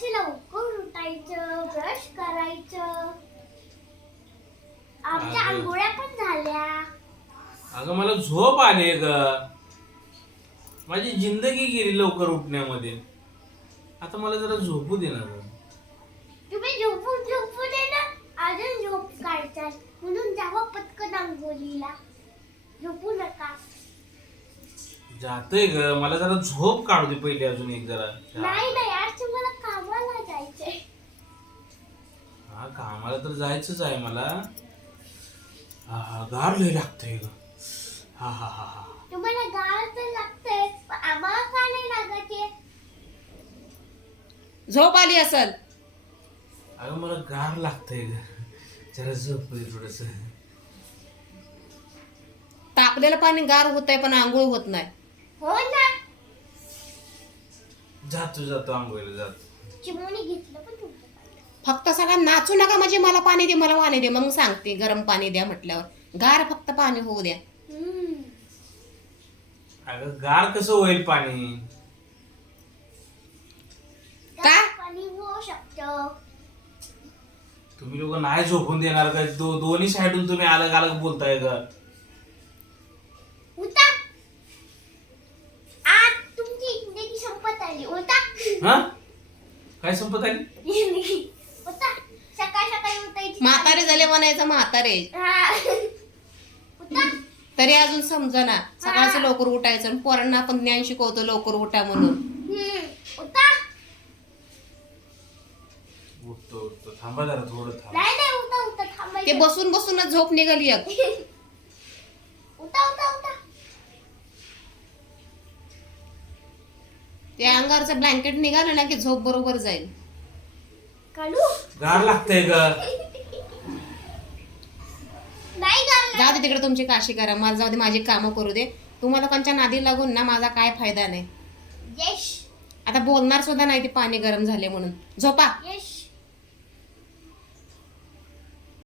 थोडसे लवकर उठायचं ब्रश करायचं? आमच्या अगं. आंघोळ्या पण झाल्या. अगं मला झोप आली ग. माझी जिंदगी गेली लवकर उठण्यामध्ये. आता मला जरा झोपू दे ना ग. तुम्ही झोपून झोपून आहे ना. अजून झोप काढताल म्हणून जावा पटकन आंघोळीला. झोपू नका. जातोय ग. मला जरा झोप काढू दे पहिले अजून एक जरा. नाही नाही. कामाला तर जायचंच आहे मला. हा हा गार लय लागतंय ग. हा हा हा हा. तुम्हाला गाळ तर लागतंय पण आम्हाला का नाही लागत आहे? झोप आली असल. अगं मला गार लागतंय ग. जरा झोप थोडस. तापलेलं पाणी गार होत आहे पण आंघोळ होत नाही. हो ना. जातो जातो आंघोळीला जातो. चिमोनी घेतलं पण तुमचं. फक्त सगळा नाचू नका म्हणजे मला पाणी दे मला पाणी दे. मग सांगते गरम पाणी द्या म्हटल्यावर. गार फक्त पाणी होऊ द्या. अगं गार कसं होईल पाणी? का? पाणी होऊ शकतं. तुम्ही लोक नाही झोपून देणार का? दो दोन्ही साईडून तुम्ही अलग अलग बोलताय का? उठा आज तुमची जिंदगी संपत आली. उठा हा? काय संपत आली उठा सकाळ सकाळी उठायची म्हातारे झाले म्हणायचं म्हातारे. हा. तरी अजून समजना. सकाळचं लवकर उठायचं आणि पोरांना आपण ज्ञान शिकवतो लवकर उठा म्हणून. हम्म. उठा. उठतो उठतो. थांबा जरा थोडं थांबा. नाही नाही उठा उठा. ते बसून बसूनच झोप निघाली एक. उठा उठा उठा. ते अंगावरचं ब्लँकेट निघालं ना की झोप बरोबर जाईल. काढू गार लागतंय ग नाही घालणार जाऊ दे तिकडे तुमची काशी करा. मला जाऊ दे माझी कामं करू दे. तुम्हाला कोणच्या नादी लागून ना माझा काय फायदा नाही. यश आता बोलणार सुद्धा नाही ते पाणी गरम झाले म्हणून. झोपा.